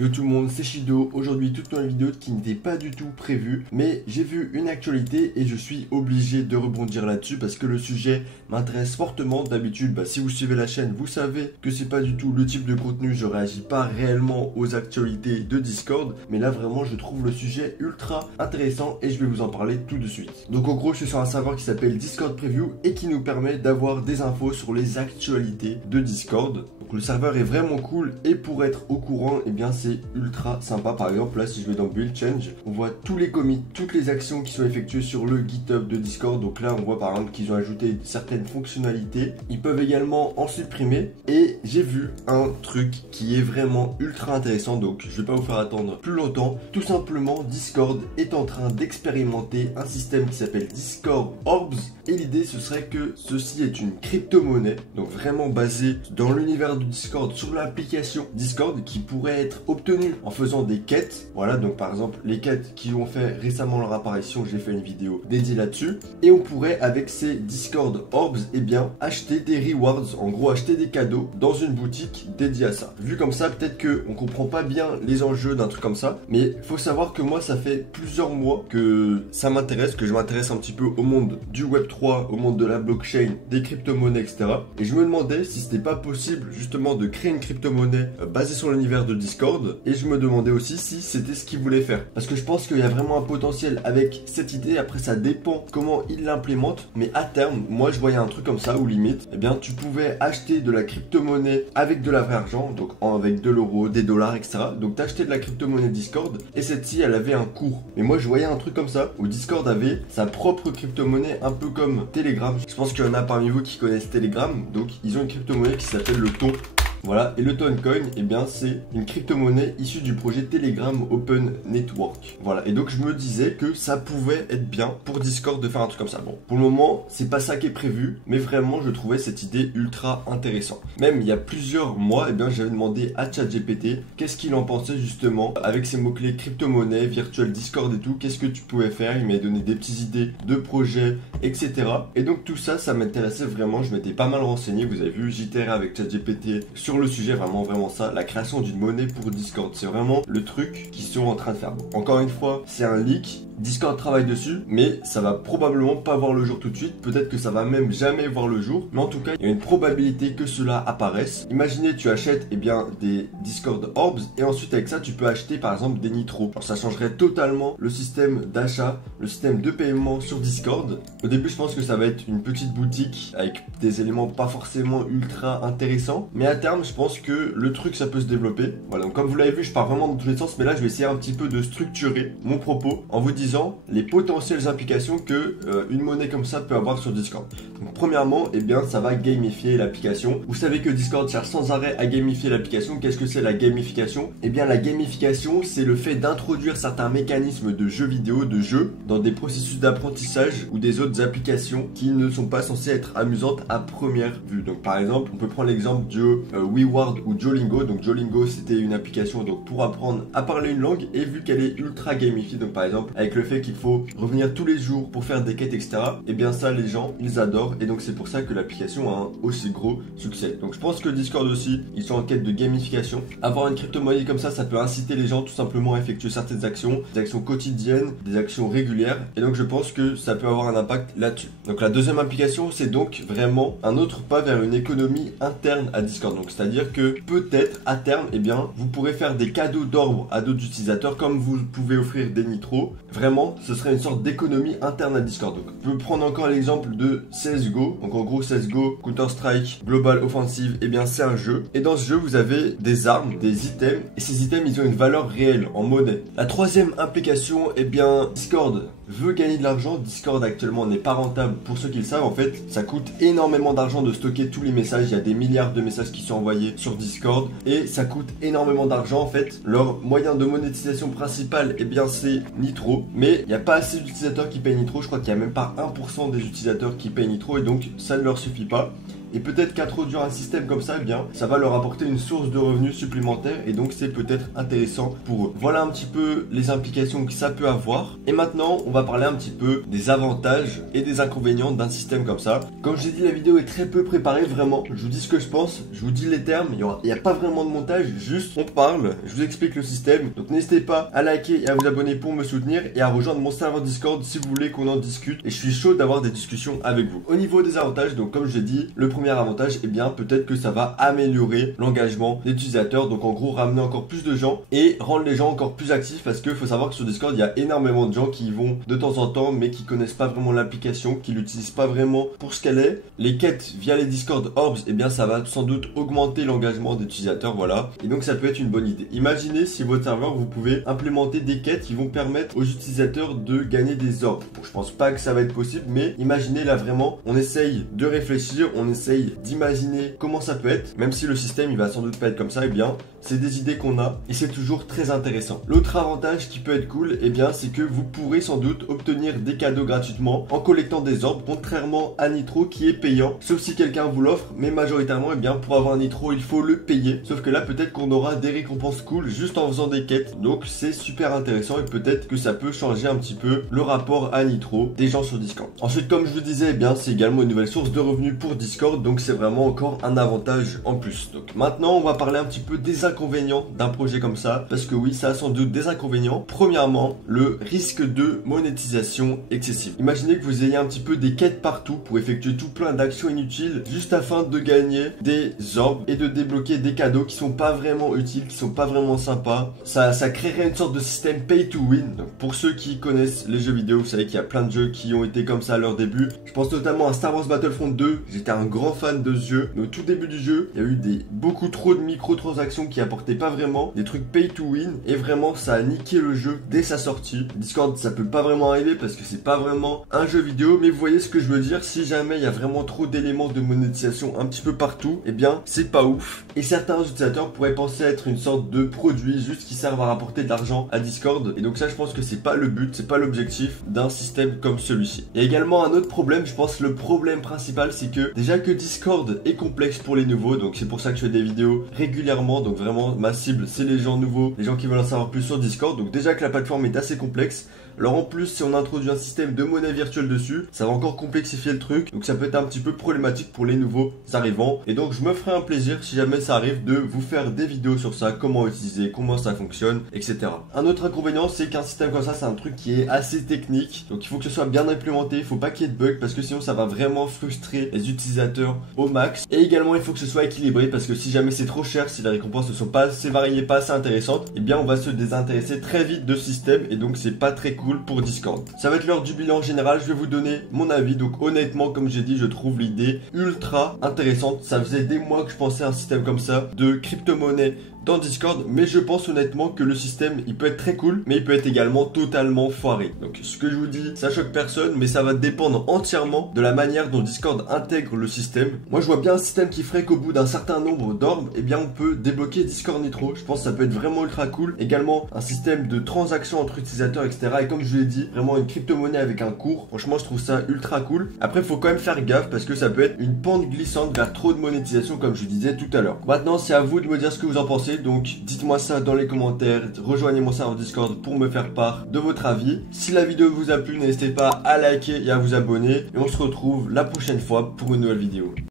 Yo tout le monde, c'est Shido. Aujourd'hui, toute une vidéo qui n'était pas du tout prévue, mais j'ai vu une actualité et je suis obligé de rebondir là-dessus parce que le sujet m'intéresse fortement. D'habitude, si vous suivez la chaîne, vous savez que c'est pas du tout le type de contenu, je réagis pas réellement aux actualités de Discord, mais là vraiment je trouve le sujet ultra intéressant et je vais vous en parler tout de suite. Donc en gros, je suis sur un serveur qui s'appelle Discord Preview et qui nous permet d'avoir des infos sur les actualités de Discord. Donc le serveur est vraiment cool et pour être au courant, eh bien c'est ultra sympa. Par exemple là, si je vais dans Build Change, on voit tous les commits, toutes les actions qui sont effectuées sur le GitHub de Discord. Donc là on voit par exemple qu'ils ont ajouté certaines fonctionnalités, ils peuvent également en supprimer. Et j'ai vu un truc qui est vraiment ultra intéressant, donc je vais pas vous faire attendre plus longtemps. Tout simplement, Discord est en train d'expérimenter un système qui s'appelle Discord Orbs et l'idée ce serait que ceci est une crypto-monnaie, donc vraiment basée dans l'univers de Discord sur l'application Discord, qui pourrait être obtenue en faisant des quêtes. Voilà, donc par exemple les quêtes qui ont fait récemment leur apparition, j'ai fait une vidéo dédiée là-dessus, et on pourrait avec ces Discord Orbs bien acheter des rewards, en gros acheter des cadeaux dans une boutique dédiée à ça. Vu comme ça, peut-être que on comprend pas bien les enjeux d'un truc comme ça, mais faut savoir que moi ça fait plusieurs mois que ça m'intéresse, que je m'intéresse un petit peu au monde du Web3, au monde de la blockchain, des crypto-monnaies, etc. Et je me demandais si c'était pas possible justement de créer une crypto-monnaie basée sur l'univers de Discord, et je me demandais aussi si c'était ce qu'ils voulaient faire. Parce que je pense qu'il y a vraiment un potentiel avec cette idée, après ça dépend comment ils l'implémentent, mais à terme, moi je voyais un truc comme ça où limite, eh bien tu pouvais acheter de la crypto-monnaie avec de la vraie argent, donc avec de l'euro, des dollars, etc. Donc t'achetais de la crypto-monnaie Discord et cette-ci elle avait un cours. Mais moi je voyais un truc comme ça où Discord avait sa propre crypto-monnaie, un peu comme Telegram. Je pense qu'il y en a parmi vous qui connaissent Telegram, donc ils ont une crypto-monnaie qui s'appelle le Ton. Voilà, et le Toncoin, eh bien c'est une crypto-monnaie issue du projet Telegram Open Network. Voilà, et donc je me disais que ça pouvait être bien pour Discord de faire un truc comme ça. Bon, pour le moment, c'est pas ça qui est prévu, mais vraiment je trouvais cette idée ultra intéressante. Même il y a plusieurs mois, eh bien j'avais demandé à ChatGPT qu'est-ce qu'il en pensait justement avec ces mots-clés crypto-monnaie, virtuel Discord et tout, qu'est-ce que tu pouvais faire. Il m'avait donné des petites idées de projets, etc. Et donc tout ça, ça m'intéressait vraiment, je m'étais pas mal renseigné, vous avez vu, j'itérais avec ChatGPT sur le sujet, vraiment ça, la création d'une monnaie pour Discord, c'est vraiment le truc qu'ils sont en train de faire. Bon, encore une fois, c'est un leak, Discord travaille dessus, mais ça va probablement pas voir le jour tout de suite, peut-être que ça va même jamais voir le jour, mais en tout cas, il y a une probabilité que cela apparaisse. Imaginez, tu achètes des Discord Orbs, et ensuite avec ça, tu peux acheter par exemple des nitros. Alors ça changerait totalement le système d'achat, le système de paiement sur Discord. Au début, je pense que ça va être une petite boutique avec des éléments pas forcément ultra intéressants, mais à terme, je pense que le truc ça peut se développer. Voilà, donc comme vous l'avez vu, je pars vraiment dans tous les sens, mais là je vais essayer un petit peu de structurer mon propos en vous disant les potentielles implications que une monnaie comme ça peut avoir sur Discord. Donc premièrement, eh bien ça va gamifier l'application. Vous savez que Discord cherche sans arrêt à gamifier l'application. Qu'est-ce que c'est la gamification? Eh bien la gamification, c'est le fait d'introduire certains mécanismes de jeux vidéo, de jeux, dans des processus d'apprentissage ou des autres applications qui ne sont pas censées être amusantes à première vue. Donc par exemple, on peut prendre l'exemple de WeWord ou Duolingo. Donc Duolingo c'était une application donc pour apprendre à parler une langue, et vu qu'elle est ultra gamifiée, donc par exemple avec le fait qu'il faut revenir tous les jours pour faire des quêtes, etc. Et bien ça les gens ils adorent, et donc c'est pour ça que l'application a un aussi gros succès. Donc je pense que Discord aussi ils sont en quête de gamification. Avoir une crypto-monnaie comme ça peut inciter les gens tout simplement à effectuer certaines actions, des actions quotidiennes, des actions régulières, et donc je pense que ça peut avoir un impact là-dessus. Donc la deuxième application, c'est donc vraiment un autre pas vers une économie interne à Discord. Donc c'est-à-dire que peut-être à terme, eh bien, vous pourrez faire des cadeaux d'ordre à d'autres utilisateurs comme vous pouvez offrir des nitros. Vraiment, ce serait une sorte d'économie interne à Discord. Donc, on peut prendre encore l'exemple de CSGO. Donc en gros, CSGO, Counter-Strike, Global Offensive, eh bien c'est un jeu. Et dans ce jeu, vous avez des armes, des items. Et ces items, ils ont une valeur réelle en monnaie. La troisième implication, eh bien, Discord veut gagner de l'argent. Discord actuellement n'est pas rentable. Pour ceux qui le savent, en fait, ça coûte énormément d'argent de stocker tous les messages. Il y a des milliards de messages qui sont envoyés sur Discord et ça coûte énormément d'argent en fait. Leur moyen de monétisation principal, eh bien c'est Nitro, mais il n'y a pas assez d'utilisateurs qui payent Nitro. Je crois qu'il n'y a même pas 1% des utilisateurs qui payent Nitro, et donc ça ne leur suffit pas. et peut-être qu'introduire un système comme ça, eh bien, ça va leur apporter une source de revenus supplémentaire et donc c'est peut-être intéressant pour eux. Voilà un petit peu les implications que ça peut avoir. Et maintenant, on va parler un petit peu des avantages et des inconvénients d'un système comme ça. Comme je l'ai dit, la vidéo est très peu préparée, vraiment. Je vous dis ce que je pense, je vous dis les termes, il n'y a pas vraiment de montage, juste on parle, je vous explique le système. Donc n'hésitez pas à liker et à vous abonner pour me soutenir et à rejoindre mon serveur Discord si vous voulez qu'on en discute. Et je suis chaud d'avoir des discussions avec vous. Au niveau des avantages, donc comme je l'ai dit, le premier avantage, eh bien peut-être que ça va améliorer l'engagement des utilisateurs. Donc en gros, ramener encore plus de gens et rendre les gens encore plus actifs parce qu'il faut savoir que sur Discord, il y a énormément de gens qui y vont de temps en temps mais qui connaissent pas vraiment l'application, qui l'utilisent pas vraiment pour ce qu'elle est. Les quêtes via les Discord Orbs, eh bien ça va sans doute augmenter l'engagement des utilisateurs, voilà. Et donc ça peut être une bonne idée. Imaginez si votre serveur, vous pouvez implémenter des quêtes qui vont permettre aux utilisateurs de gagner des orbs. Bon, je pense pas que ça va être possible, mais imaginez là vraiment, on essaye de réfléchir, on essaye d'imaginer comment ça peut être, même si le système il va sans doute pas être comme ça, eh bien c'est des idées qu'on a et c'est toujours très intéressant. L'autre avantage qui peut être cool, eh bien c'est que vous pourrez sans doute obtenir des cadeaux gratuitement en collectant des orbes, contrairement à Nitro qui est payant, sauf si quelqu'un vous l'offre, mais majoritairement, eh bien pour avoir un Nitro il faut le payer, sauf que là peut-être qu'on aura des récompenses cool juste en faisant des quêtes, donc c'est super intéressant et peut-être que ça peut changer un petit peu le rapport à Nitro des gens sur Discord. Ensuite, comme je vous disais, eh bien c'est également une nouvelle source de revenus pour Discord, donc c'est vraiment encore un avantage en plus. Donc maintenant on va parler un petit peu des inconvénients d'un projet comme ça, parce que oui, ça a sans doute des inconvénients. Premièrement, le risque de monétisation excessive. Imaginez que vous ayez un petit peu des quêtes partout pour effectuer tout plein d'actions inutiles juste afin de gagner des orbes et de débloquer des cadeaux qui sont pas vraiment utiles, qui sont pas vraiment sympas. Ça créerait une sorte de système pay to win. Donc pour ceux qui connaissent les jeux vidéo, vous savez qu'il y a plein de jeux qui ont été comme ça à leur début. Je pense notamment à Star Wars Battlefront 2. J'étais un grand fan de ce jeu. Mais au tout début du jeu, il y a eu beaucoup trop de microtransactions qui apportaient pas vraiment, des trucs pay to win, et vraiment ça a niqué le jeu dès sa sortie. Discord, ça peut pas vraiment arriver parce que c'est pas vraiment un jeu vidéo, mais vous voyez ce que je veux dire. Si jamais il y a vraiment trop d'éléments de monétisation un petit peu partout, eh bien c'est pas ouf. Et certains utilisateurs pourraient penser être une sorte de produit juste qui servent à rapporter de l'argent à Discord, et donc ça je pense que c'est pas le but, c'est pas l'objectif d'un système comme celui-ci. Il y a également un autre problème, je pense le problème principal, c'est que déjà que Discord est complexe pour les nouveaux, donc c'est pour ça que je fais des vidéos régulièrement, donc vraiment ma cible c'est les gens nouveaux, les gens qui veulent en savoir plus sur Discord, donc déjà que la plateforme est assez complexe. Alors en plus, si on introduit un système de monnaie virtuelle dessus, ça va encore complexifier le truc, donc ça peut être un petit peu problématique pour les nouveaux arrivants. Et donc je me ferai un plaisir, si jamais ça arrive, de vous faire des vidéos sur ça, comment utiliser, comment ça fonctionne, etc. Un autre inconvénient, c'est qu'un système comme ça, c'est un truc qui est assez technique, donc il faut que ce soit bien implémenté, il faut pas qu'il y ait de bugs, parce que sinon ça va vraiment frustrer les utilisateurs au max. Et également, il faut que ce soit équilibré, parce que si jamais c'est trop cher, si les récompenses ne sont pas assez variées, pas assez intéressantes, eh bien on va se désintéresser très vite de ce système, et donc c'est pas très cool pour Discord. Ça va être l'heure du bilan général, je vais vous donner mon avis. Donc honnêtement, comme j'ai dit, je trouve l'idée ultra intéressante. Ça faisait des mois que je pensais à un système comme ça de crypto-monnaie dans Discord, mais je pense honnêtement que le système il peut être très cool, mais il peut être également totalement foiré. Donc ce que je vous dis, ça choque personne, mais ça va dépendre entièrement de la manière dont Discord intègre le système. Moi je vois bien un système qui ferait qu'au bout d'un certain nombre d'orbes, eh bien on peut débloquer Discord Nitro. Je pense que ça peut être vraiment ultra cool. Également un système de transaction entre utilisateurs, etc. Et comme je vous l'ai dit, vraiment une crypto-monnaie avec un cours. Franchement je trouve ça ultra cool. Après il faut quand même faire gaffe parce que ça peut être une pente glissante vers trop de monétisation comme je disais tout à l'heure. Maintenant c'est à vous de me dire ce que vous en pensez. Donc dites-moi ça dans les commentaires, rejoignez mon serveur Discord pour me faire part de votre avis. Si la vidéo vous a plu, n'hésitez pas à liker et à vous abonner. Et on se retrouve la prochaine fois pour une nouvelle vidéo.